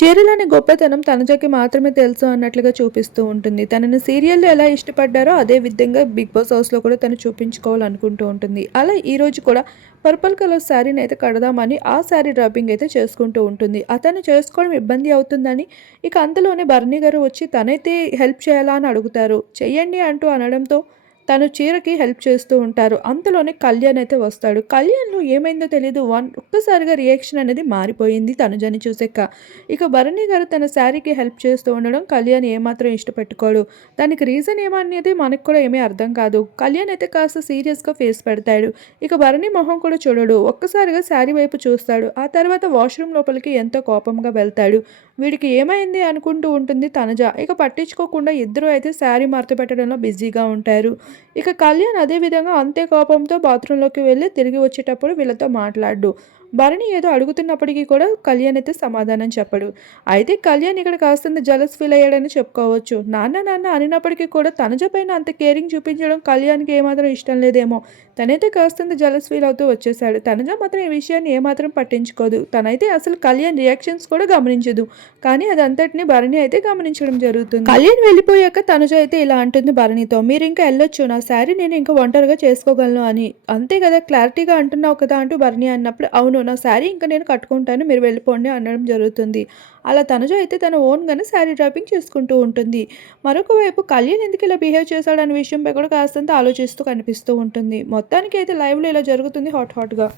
చీరలోని గొప్పతనం తనుజకి మాత్రమే తెలుసు అన్నట్లుగా చూపిస్తూ ఉంటుంది. తనని సీరియల్లో ఎలా ఇష్టపడ్డారో అదే విధంగా బిగ్ బాస్ హౌస్లో కూడా తను చూపించుకోవాలనుకుంటూ ఉంటుంది. అలా ఈరోజు కూడా పర్పుల్ కలర్ శారీని అయితే కడదామని ఆ శారీ డ్రాపింగ్ అయితే చేసుకుంటూ ఉంటుంది. అతను చేసుకోవడం ఇబ్బంది అవుతుందని ఇక అంతలోనే భరణి గారు వచ్చి తనైతే హెల్ప్ చేయాలా అని అడుగుతారు. చెయ్యండి అంటూ అనడంతో తను చీరకి హెల్ప్ చేస్తూ ఉంటారు. అంతలోనే కళ్యాణ్ అయితే వస్తాడు. కళ్యాణ్లో ఏమైందో తెలియదు వన్ ఒక్కసారిగా రియాక్షన్ అనేది మారిపోయింది తనుజని చూసాక. ఇక భరణి గారు తన శారీకి హెల్ప్ చేస్తూ ఉండడం కళ్యాణ్ ఏమాత్రం ఇష్టపెట్టుకోడు. దానికి రీజన్ ఏమనేది మనకు కూడా ఏమీ అర్థం కాదు. కళ్యాణ్ అయితే కాస్త సీరియస్గా ఫేస్ పెడతాడు. ఇక భరణి మొహం కూడా చూడడు. ఒక్కసారిగా శారీ వైపు చూస్తాడు. ఆ తర్వాత వాష్రూమ్ లోపలికి ఎంతో కోపంగా వెళ్తాడు. వీడికి ఏమైంది అనుకుంటూ ఉంటుంది తనజ. ఇక పట్టించుకోకుండా ఇద్దరు అయితే శారీ మడత పెట్టడంలో బిజీగా ఉంటారు. ఇక కళ్యాణ్ అదే విధంగా అంతే కోపంతో బాత్రూంలోకి వెళ్ళి తిరిగి వచ్చేటప్పుడు వీళ్ళతో మాట్లాడు. భరణి ఏదో అడుగుతున్నప్పటికీ కూడా కళ్యాణ్ అయితే సమాధానం చెప్పడు. అయితే కళ్యాణ్ ఇక్కడ కాస్తంత జలస్ ఫీల్ అయ్యాడని చెప్పుకోవచ్చు. నాన్న నాన్న అనినప్పటికీ కూడా తనజ పైన అంత కేరింగ్ చూపించడం కళ్యాణ్కి ఏమాత్రం ఇష్టం లేదేమో. తనైతే కాస్తంత జలస్ ఫీల్ అవుతూ వచ్చేసాడు తనజ మాత్రం ఈ విషయాన్ని ఏమాత్రం పట్టించుకోదు. తనైతే అసలు కళ్యాణ్ రియాక్షన్స్ కూడా గమనించదు. కానీ అదంతటిని భరణి అయితే గమనించడం జరుగుతుంది. కళ్యాణ్ వెళ్ళిపోయాక తనుజ అయితే ఇలా అంటుంది భరణితో మీరు ఇంకా వెళ్ళొచ్చు నా శారీ నేను ఇంకా ఒంటరిగా చేసుకోగలను అని. అంతే కదా క్లారిటీగా అంటున్నావు కదా అంటూ భరణి అన్నప్పుడు అవును నా శారీ ఇంకా నేను కట్టుకుంటాను మీరు వెళ్ళిపోండి అనడం జరుగుతుంది. అలా తనుజ అయితే తన ఓన్గానే శారీ డ్రాపింగ్ చేసుకుంటూ ఉంటుంది. మరొక వైపు కళ్యాణ్ ఎందుకు ఇలా బిహేవ్ చేశాడనే విషయంపై కూడా కాస్తంత ఆలోచిస్తూ కనిపిస్తూ ఉంటుంది. మొత్తానికి అయితే లైవ్లో ఇలా జరుగుతుంది హాట్ హాట్గా.